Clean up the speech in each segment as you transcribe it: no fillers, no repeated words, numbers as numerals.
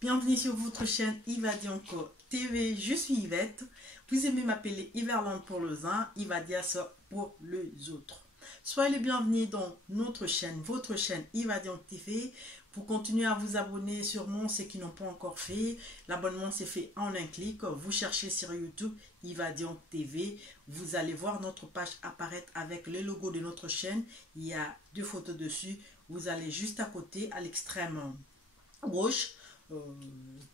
Bienvenue sur votre chaîne Ivadianco TV. Je suis Yvette. Vous aimez m'appeler Iverland pour les uns, Ivadias pour les autres. Soyez les bienvenus dans notre chaîne, votre chaîne Ivadianco TV. Vous continuez à vous abonner sûrement ceux qui n'ont pas encore fait. L'abonnement s'est fait en un clic. Vous cherchez sur YouTube Ivadianco TV. Vous allez voir notre page apparaître avec le logo de notre chaîne. Il y a deux photos dessus. Vous allez juste à côté, à l'extrême gauche,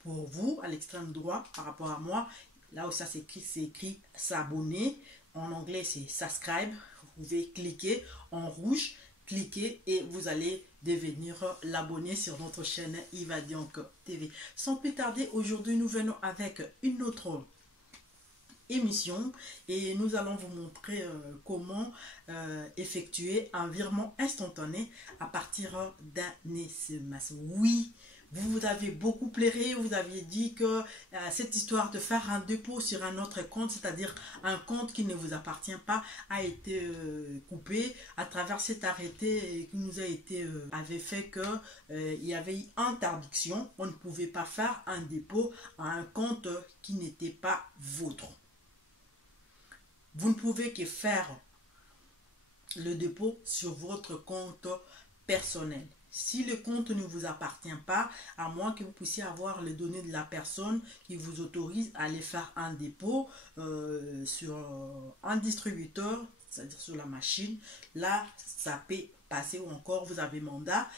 pour vous, à l'extrême droit par rapport à moi, là où ça s'écrit, c'est écrit s'abonner. En anglais, c'est subscribe. Vous pouvez cliquer en rouge, cliquer et vous allez devenir l'abonné sur notre chaîne Ivadianco TV. Sans plus tarder, aujourd'hui, nous venons avec une autre émission et nous allons vous montrer comment effectuer un virement instantané à partir d'un SMS. Oui, vous avez beaucoup plairé, vous aviez dit que cette histoire de faire un dépôt sur un autre compte, c'est-à-dire un compte qui ne vous appartient pas, a été coupé à travers cet arrêté qui nous a été avait fait que il y avait eu interdiction, on ne pouvait pas faire un dépôt à un compte qui n'était pas vôtre. Vous ne pouvez que faire le dépôt sur votre compte personnel. Si le compte ne vous appartient pas, à moins que vous puissiez avoir les données de la personne qui vous autorise à aller faire un dépôt sur un distributeur, c'est-à-dire sur la machine, là, ça peut passer, ou encore vous avez mandat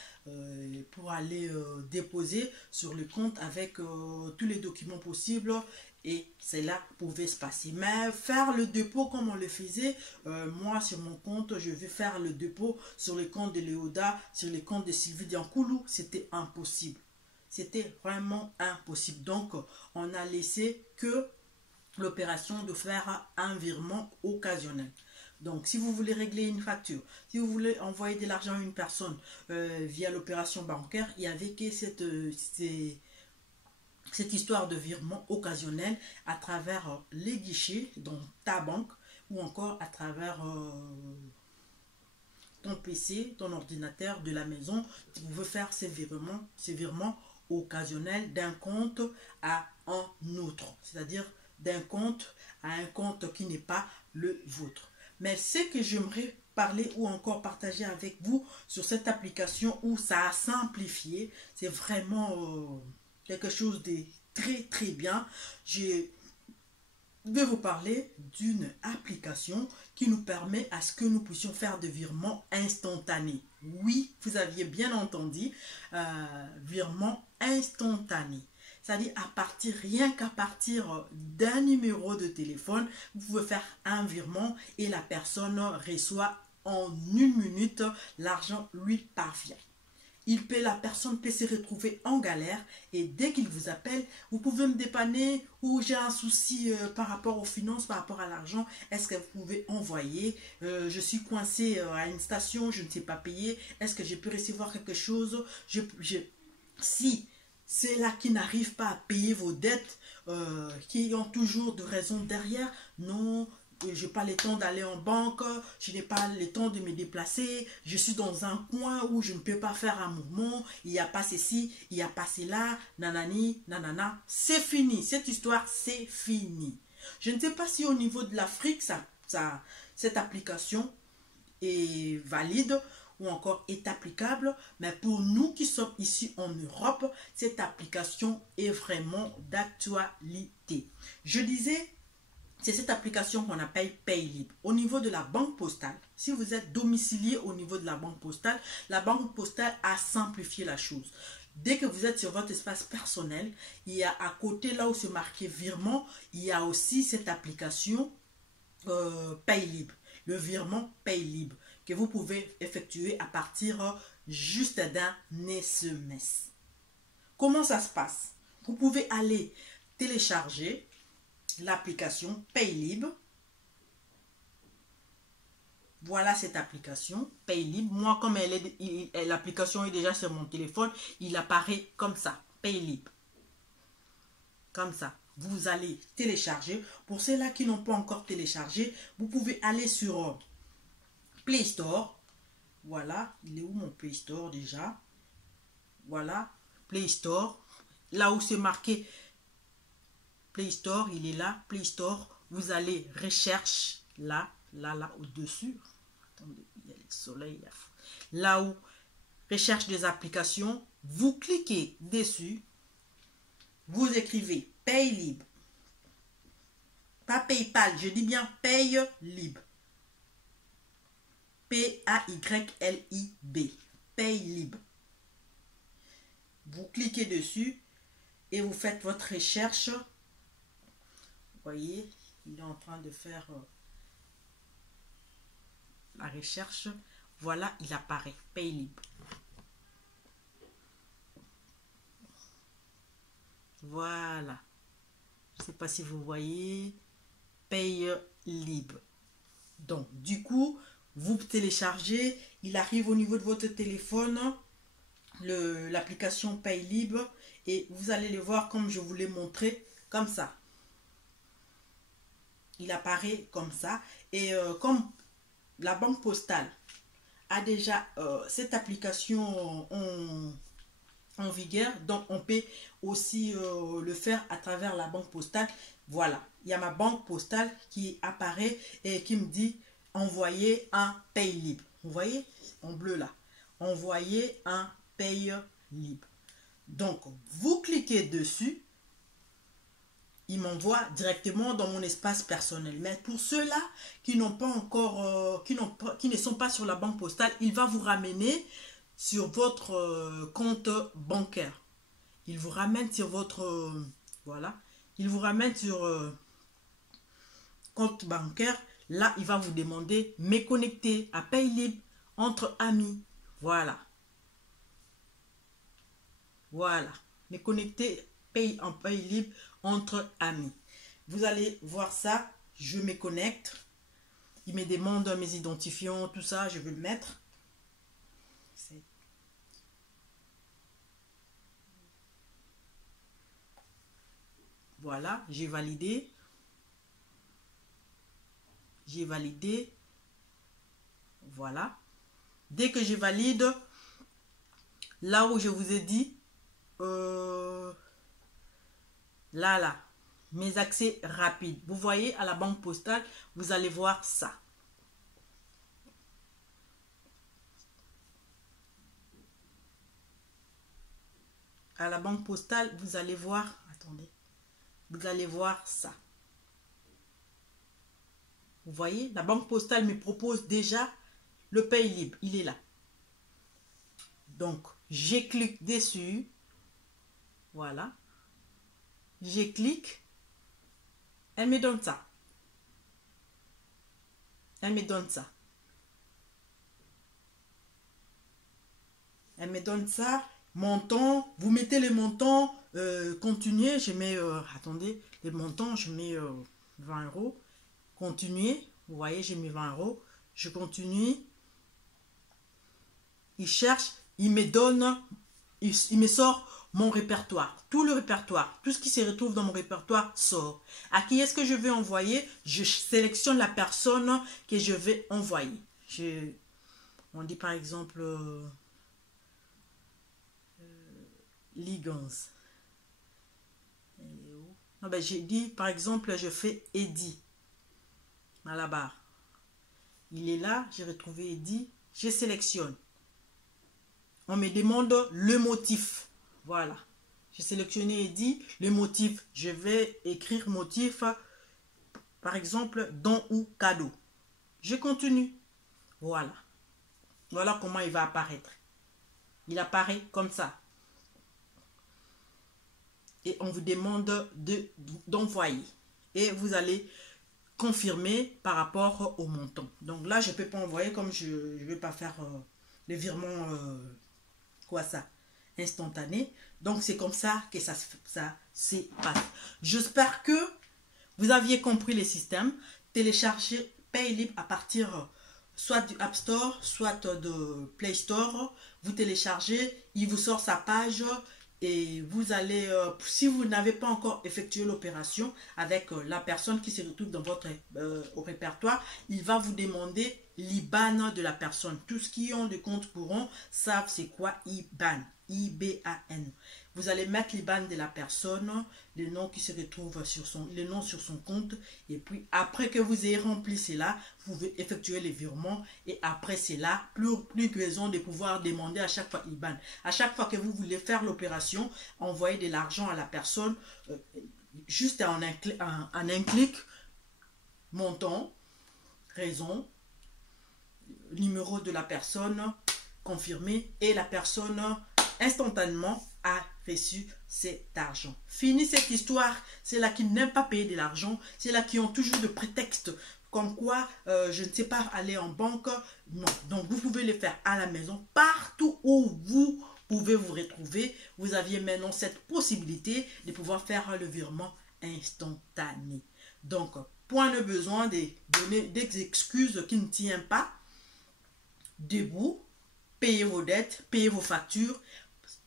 pour aller déposer sur le compte avec tous les documents possibles. Et cela pouvait se passer. Mais faire le dépôt comme on le faisait, moi sur mon compte, je vais faire le dépôt sur le compte de Léoda, sur le compte de Sylvie Diancoulou, c'était impossible. C'était vraiment impossible. Donc, on a laissé que l'opération de faire un virement occasionnel. Donc, si vous voulez régler une facture, si vous voulez envoyer de l'argent à une personne via l'opération bancaire, il y avait que cette histoire de virement occasionnel à travers les guichets, dans ta banque, ou encore à travers ton PC, ton ordinateur de la maison. Tu pouvez faire ces virements occasionnels d'un compte à un autre, c'est-à-dire d'un compte à un compte qui n'est pas le vôtre. Mais ce que j'aimerais parler ou encore partager avec vous sur cette application où ça a simplifié, c'est vraiment quelque chose de très bien. Je vais vous parler d'une application qui nous permet à ce que nous puissions faire des virements instantanés. Oui, vous aviez bien entendu, virement instantané. C'est-à-dire rien qu'à partir d'un numéro de téléphone, vous pouvez faire un virement et la personne reçoit en 1 minute, l'argent lui parvient. La personne peut se retrouver en galère et dès qu'il vous appelle, vous pouvez me dépanner ou j'ai un souci par rapport aux finances, par rapport à l'argent, est-ce que vous pouvez envoyer, je suis coincé à une station, je ne sais pas payer, est-ce que je peux recevoir quelque chose, si c'est là qui n'arrivent pas à payer vos dettes, qui ont toujours de raisons derrière, non, je n'ai pas le temps d'aller en banque, je n'ai pas le temps de me déplacer, je suis dans un coin où je ne peux pas faire un mouvement, il n'y a pas ceci, il n'y a pas cela, nanani, nanana, c'est fini, cette histoire c'est fini. Je ne sais pas si au niveau de l'Afrique, cette application est valide ou encore est applicable, mais pour nous qui sommes ici en Europe, cette application est vraiment d'actualité. Je disais, c'est cette application qu'on appelle Paylib. Au niveau de la banque postale, si vous êtes domicilié au niveau de la banque postale a simplifié la chose. Dès que vous êtes sur votre espace personnel, il y a à côté, là où c'est marqué virement, il y a aussi cette application Paylib, le virement Paylib, que vous pouvez effectuer à partir juste d'un SMS. Comment ça se passe? Vous pouvez aller télécharger l'application Paylib. Voilà cette application Paylib. Moi, comme l'application est déjà sur mon téléphone, il apparaît comme ça, Paylib. Comme ça. Vous allez télécharger. Pour ceux-là qui n'ont pas encore téléchargé, vous pouvez aller sur Play Store. Voilà, il est où mon Play Store déjà? Voilà, Play Store. là où c'est marqué Play Store, il est là, Play Store. Vous allez recherche, là, au-dessus. Attendez, il y a le soleil là. Là où recherche des applications, vous cliquez dessus. Vous écrivez Paylib. Pas PayPal, je dis bien Paylib. Paylib. Paylib. Vous cliquez dessus et vous faites votre recherche. Vous voyez, il est en train de faire la recherche. Voilà, il apparaît. Paylib. Voilà. Je ne sais pas si vous voyez. Paylib. Donc, du coup, vous téléchargez. Il arrive au niveau de votre téléphone. L'application Paylib. Et vous allez le voir comme je vous l'ai montré. Comme ça. Il apparaît comme ça. Et comme la Banque Postale a déjà cette application en vigueur, donc on peut aussi le faire à travers la Banque Postale. Voilà, il y a ma Banque Postale qui apparaît et qui me dit envoyer un Paylib. Vous voyez en bleu là, envoyer un Paylib. Donc vous cliquez dessus. Il m'envoie directement dans mon espace personnel. Mais pour ceux-là qui n'ont pas encore, qui ne sont pas sur la Banque Postale, il va vous ramener sur votre compte bancaire. Il vous ramène sur votre, voilà, il vous ramène sur compte bancaire. Là, il va vous demander me connecter à Paylib entre amis. Voilà. Voilà. Me connecter en Paylib entre amis. Vous allez voir ça. Je me connecte. Il me demande mes identifiants, tout ça. Je vais le mettre. Voilà. J'ai validé. J'ai validé. Voilà. Dès que je valide, là où je vous ai dit, là, mes accès rapides. Vous voyez, à la Banque Postale, vous allez voir ça. À la Banque Postale, vous allez voir, attendez, vous allez voir ça. Vous voyez, la Banque Postale me propose déjà le Paylib, il est là. Donc, je clique dessus. Voilà. Je clique. Elle me donne ça. Elle me donne ça. Elle me donne ça. Montant. Vous mettez les montants. Continuer. Je mets. Attendez. Les montants. Je mets 20 euros. Continuer. Vous voyez, j'ai mis 20 euros. Je continue. Il cherche. Il me donne. Il me sort mon répertoire. Tout le répertoire. Tout ce qui se retrouve dans mon répertoire sort. À qui est-ce que je vais envoyer? Je sélectionne la personne que je vais envoyer. On dit par exemple Ligue 11. Non, ben, j'ai dit par exemple, je fais Eddy. À la barre. Il est là. J'ai retrouvé Eddy. Je sélectionne. On me demande le motif. Voilà. J'ai sélectionné Eddy. Le motif. Je vais écrire motif. Par exemple, don ou cadeau. Je continue. Voilà. Voilà comment il va apparaître. Il apparaît comme ça. Et on vous demande d'envoyer. Et vous allez confirmer par rapport au montant. Donc là, je ne peux pas envoyer comme je ne vais pas faire le virement instantané. Donc c'est comme ça que ça se passe. J'espère que vous aviez compris les systèmes. Téléchargez Paylib à partir soit du App Store, soit de Play Store. Vous téléchargez, il vous sort sa page et vous allez, si vous n'avez pas encore effectué l'opération avec la personne qui se retrouve dans votre au répertoire, il va vous demander l'IBAN de la personne. Tous qui ont des comptes courants savent c'est quoi IBAN. IBAN. Vous allez mettre l'IBAN de la personne, le nom qui se retrouve sur son compte. Et puis, après que vous ayez rempli cela, vous pouvez effectuer les virements. Et après cela, plus besoin de pouvoir demander à chaque fois IBAN. À chaque fois que vous voulez faire l'opération, envoyer de l'argent à la personne, juste en un clic, montant, raison, numéro de la personne, confirmé, et la personne instantanément a reçu cet argent. Fini cette histoire. C'est là qui n'aiment pas payer de l'argent, c'est là qui ont toujours de prétextes comme quoi je ne sais pas aller en banque. Non, donc vous pouvez le faire à la maison, partout où vous pouvez vous retrouver. Vous aviez maintenant cette possibilité de pouvoir faire le virement instantané. Donc point de besoin de donner des excuses qui ne tiennent pas debout. Payez vos dettes, payez vos factures,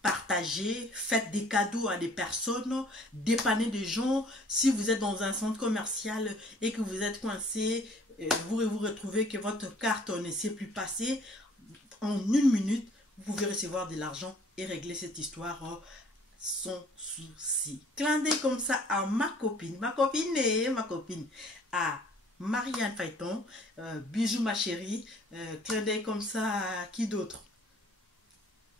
partagez, faites des cadeaux à des personnes, dépannez des gens. Si vous êtes dans un centre commercial et que vous êtes coincé, vous retrouvez que votre carte ne sait plus passer, en 1 minute, vous pouvez recevoir de l'argent et régler cette histoire sans souci. Clin d'œil comme ça à ma copine, à Marianne Phaeton, bisous ma chérie, clin d'œil comme ça à qui d'autre?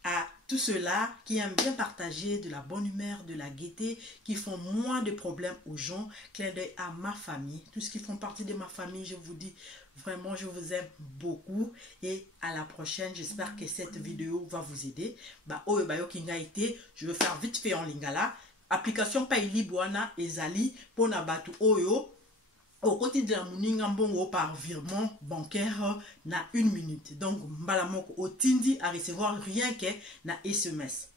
À tous ceux-là qui aiment bien partager de la bonne humeur, de la gaieté, qui font moins de problèmes aux gens. Clin d'œil à ma famille, tous ceux qui font partie de ma famille, je vous dis vraiment, je vous aime beaucoup et à la prochaine. J'espère que cette vidéo va vous aider. Je vais faire vite fait en lingala. Application Payly Boana Ezali pour Nabatu Oyo. Au côté de la moninga mbongo par virement bancaire na 1 minute. Donc, mbalamoko au tindi à recevoir rien que na SMS.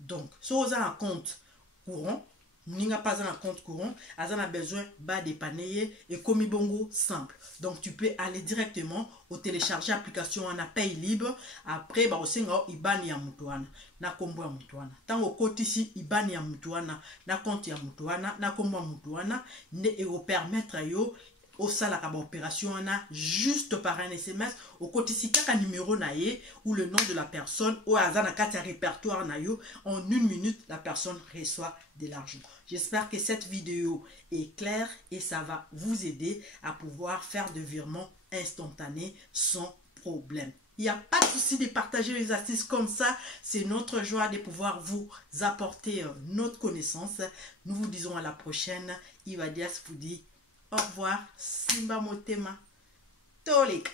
Donc, si vous avez un compte courant, moninga pas un compte courant, vous avez besoin de dépanner et comme bongo simple. Donc, tu peux aller directement au télécharger l'application en Pay libre. Après, bah aussi IBAN ya mutuana na kombo ya mutuana. Tant au côté ici IBAN ya mutuana na compte ya mutuana na kombo ya mutuana ne et au permettre yo au sala kaba opération na juste par un SMS au côté ici kaka numéro na ye ou le nom de la personne ou azana kata répertoire na yo en 1 minute la personne reçoit de l'argent. J'espère que cette vidéo est claire et ça va vous aider à pouvoir faire des virements instantanés sans problème. Il n'y a pas de souci de partager les astuces comme ça. C'est notre joie de pouvoir vous apporter notre connaissance. Nous vous disons à la prochaine. Iva Dias vous dit au revoir. Simba Motema. Tolik.